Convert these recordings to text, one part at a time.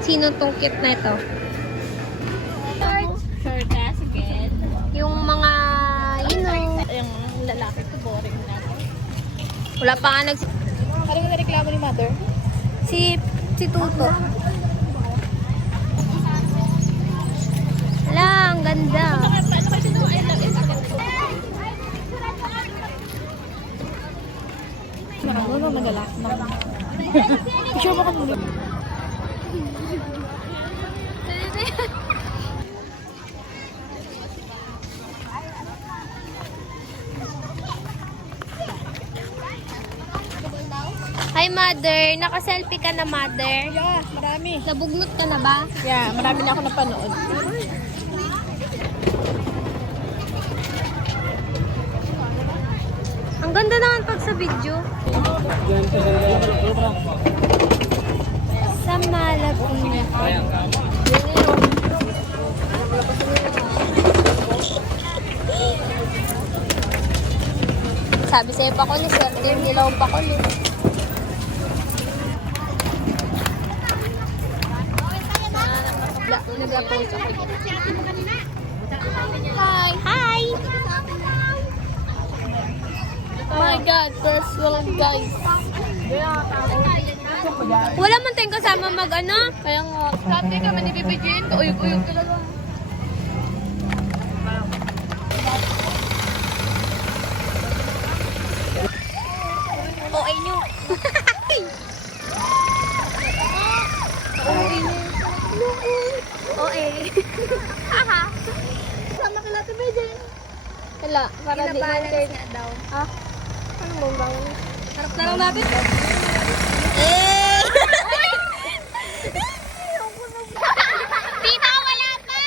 Sino tong cute na ito? Shortas again. Yung mga, Yung lalaki ko, boring na. wala pa nga Ano yung reklamo ni mother? si Tuto. Wala, ang ganda. Ano nagalak na? Picture mo kami. Hi, mother. Naka-selfie ka na, mother. Yeah, marami. Nabugnot ka na ba? Yeah, marami na ako napanood. Ang ganda naman pag sa video. Sa Malapit. Sabi sa'yo pa ko ni Sir, yung nilaw pa ko ni. Nag-approach ako. Hi! Hi! My God, first world guys. Wala man tayong kasama mag-ano? Kaya nga, dati kami ni Bibi Jane, uyog-uyog talaga. OA nyo. OA. Aha. Sama kila Bibi Jane. Wala, para di man kayo. daw. Ha? Ano mong bawang? Harap na lang natin. Eh! Tita, wala pa!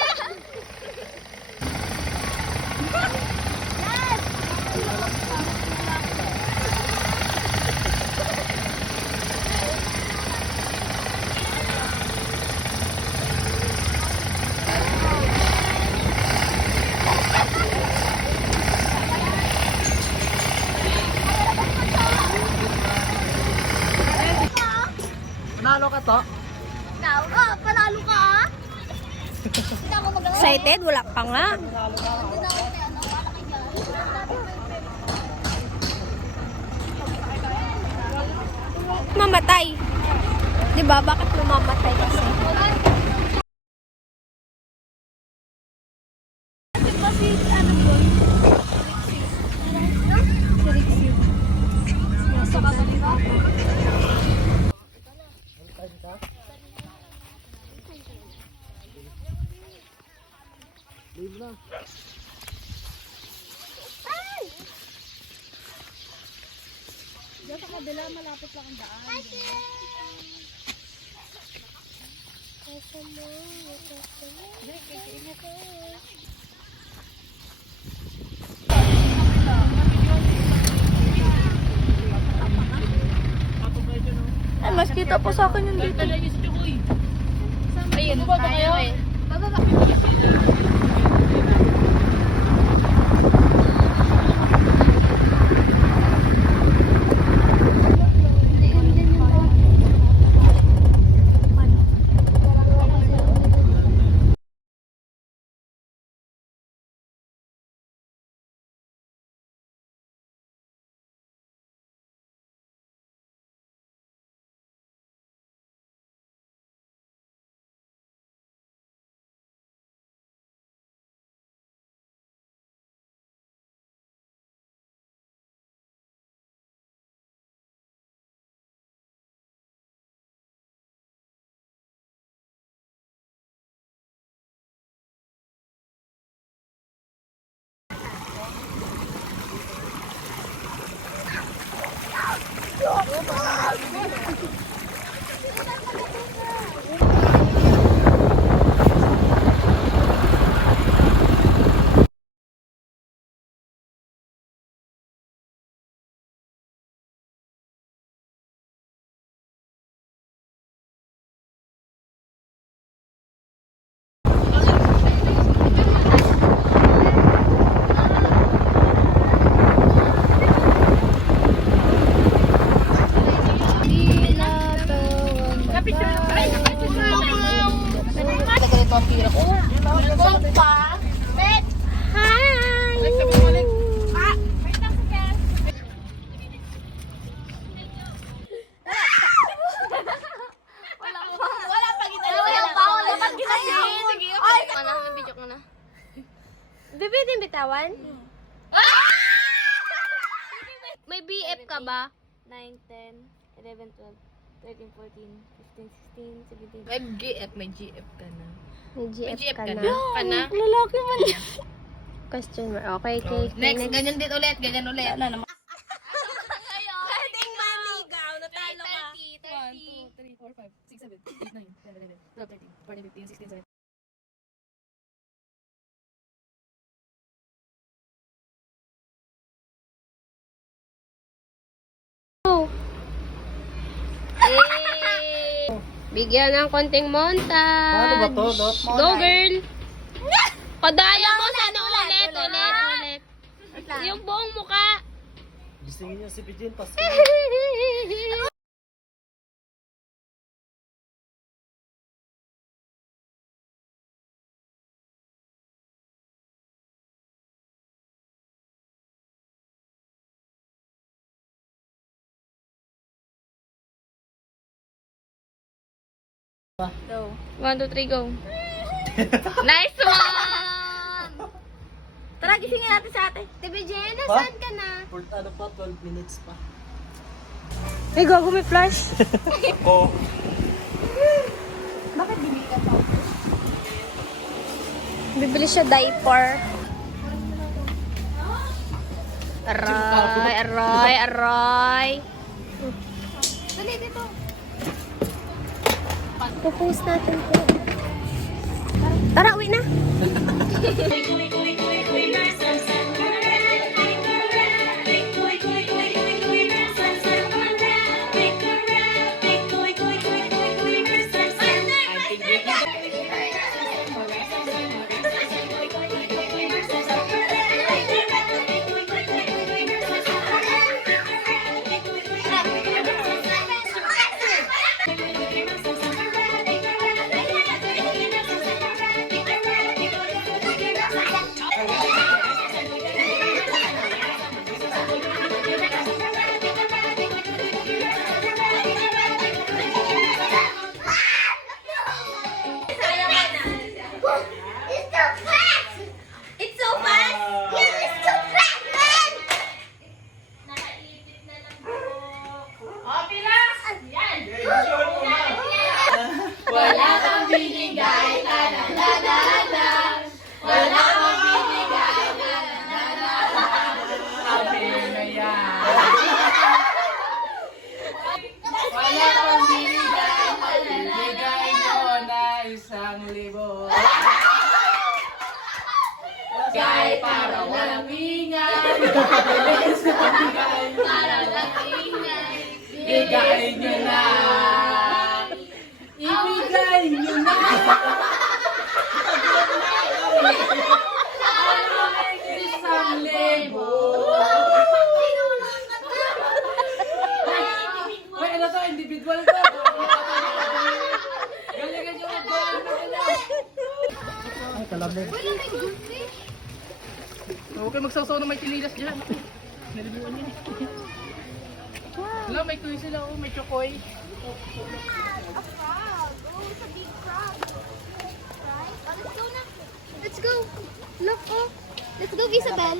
Panalo ka to? Panalo ka ah. Excited? Wala pa nga. Mamatay. Diba? Bakit mamamatay kasi? Diyan sa kabila, malapit lang ang daan. Ay, mas kita po sa akin yung dito. Ayun, baba kayo. Baba. Ganito ang tira ko. Bebe, din bitawan? May BF ka ba? 9, 10, 11, 12, 13, 14, 15, 16, 17. May GF, may GF ka na. May GF ka na. Ka na? Lalaki man yan. Question mark. Okay, okay. Next, ganyan din ulit, ganyan ulit. Wala naman. Pwedeng maligaw. Natalo ka. 1, 2, 3, 4, 5, 6, 7, 8, 9, 10, 11, 12, 13, 14, 15, 16, 17. Bigyan ng konting montage. Paano ba to, Dot? Go, girl. Padaya mo sana ulit. Yung buong muka. Gisingin niyo si Pidgin, Pasko. Go. 1, 2, 3, go. Nice one! Tara, gisingin natin sa ate. Tibi Jen, Pa? nasaan ka na? For ano pa, 12 minutes pa. Ay, gago, may flash. Oh. Bakit hindi ka pa? Bibili siya diaper. Aray. Dali, dito. Pupost natin po. Tara, uwi na. Bigay para walang ingay. Bigay nyo na. Ibigay nyo na. Isang libo. Uy, ano to? Individual to. Galingan nyo ang Ay, kalamig. huwag kayo magsasaw na may tinilas dyan. Nalibuan yun eh. Wala, may kuy sila oh, may chokoy. Let's go. Look, oh. Let's go, Isabel.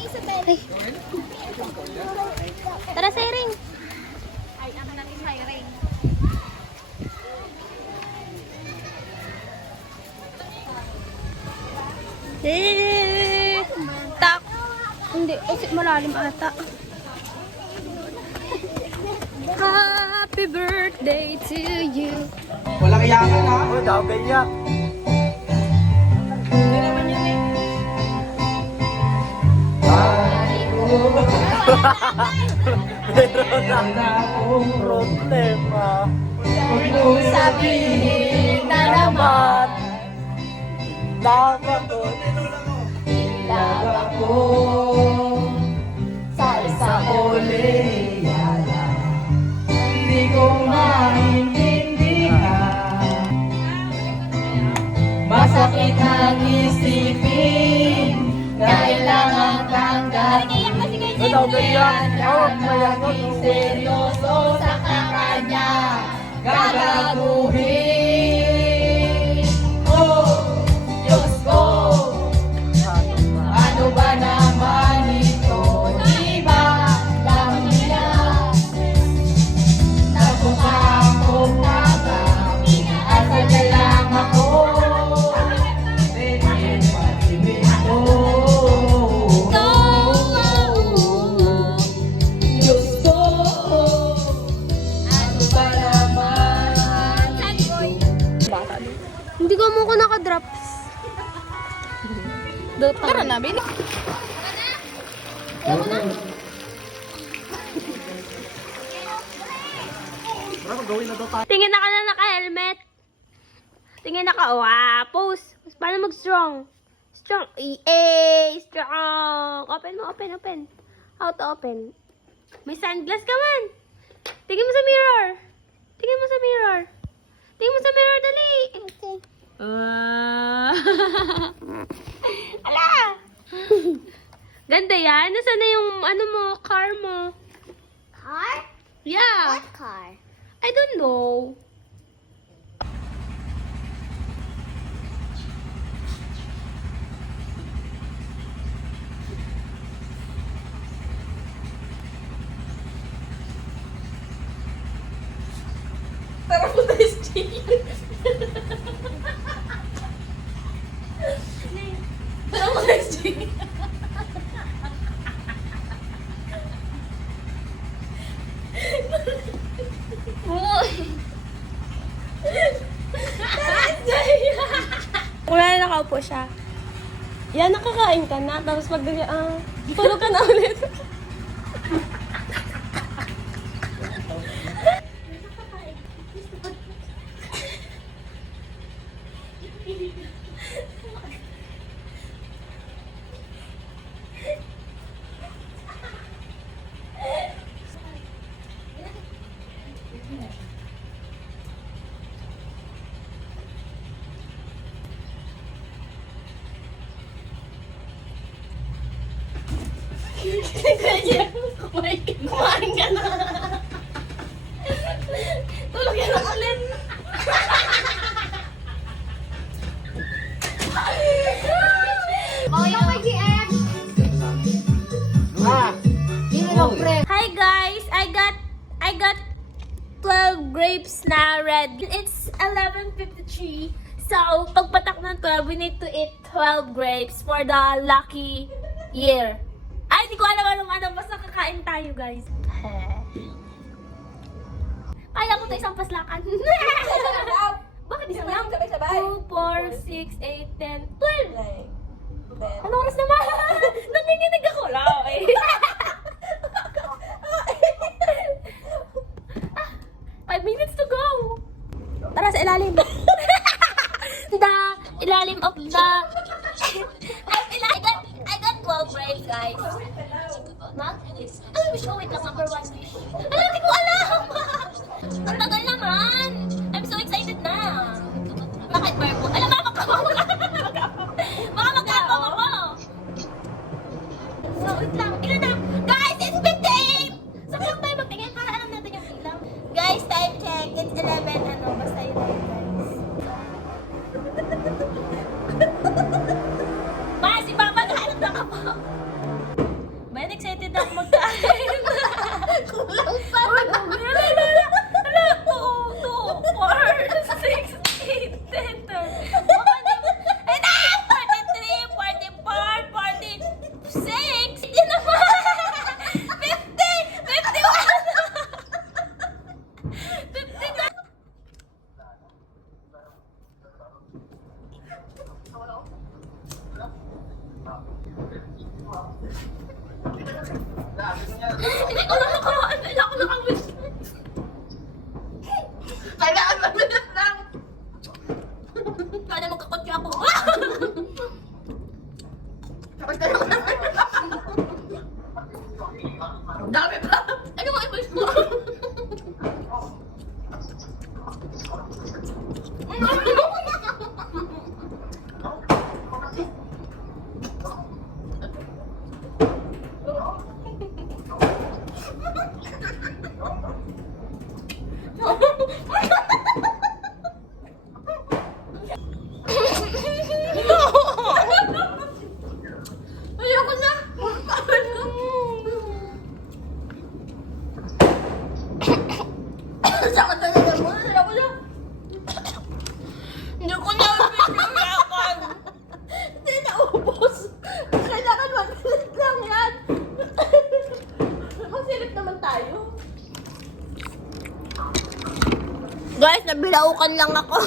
Isabel. Ay. Tara, Siring. Ay, ang natin hiring. Tak. Hindi, kasi malalim ata. Happy birthday to you. Walang iyakan ha? Oo, daw ganyan. Meron na akong problema. Huwag mo sabihin na naman. Dapat ilag ako sa isang ulit. daw ganyan. Oh, kaya ko. seryoso sa kakanya gagaguhin. Oh, Diyos ko, ano ba naman ito? Di ba lang nila? Nabuka akong tata, asa na lang ako. Tingin patimid ko. Diyos ko, ano ba naman ito? Hindi ko mo ko nakadrops. Tara na, bin. Tingin na ka na naka-helmet. Tingin na ka. Wow, pose. Paano mag-strong? Strong. Strong. Open mo, open. How to open? May sunglass ka man. Tingin mo sa mirror. Tingin mo sa mirror. Tingin mo sa mirror, dali. Okay. Ala! Ganda yan. Nasaan na yung ano mo, car mo? Car? Yeah. What car? I don't know. Tara po tayo sa Jane. Tara po tayo sa Jane. Wala na nakaupo siya. Yan, nakakain ka na. Tapos pag tulog ka na ulit. Kumain ka na. Tulog ka na ulit. Oh, yung may GM. Hi guys, I got 12 grapes na red. It's 11:53. So, pagpatak ng 12, we need to eat 12 grapes for the lucky year. Ay, hindi ko alam ano, basta kakain tayo, guys. Kaya ko ito isang paslakan. Bakit isang lang? 2, 4, 6, 8, 10, 12. Ano oras naman? Nanginginig ako lang, eh. 5 minutes to go. Tara sa ilalim. The ilalim of the... I got 12 grapes, guys. Ma? Ano wish ko? Wait lang, number 1 wish. Ano, hindi ko alam! Ang tagal naman! I'm so excited na! Bakit purple? Alam, baka magkapang ako! So, wait lang. Ilan na? Sakit talaga mo. Hindi ko na pinayakan. Hindi naubos. Kailangan mag-silip lang yan. Magsilip naman tayo. Guys, nabilaukan lang ako.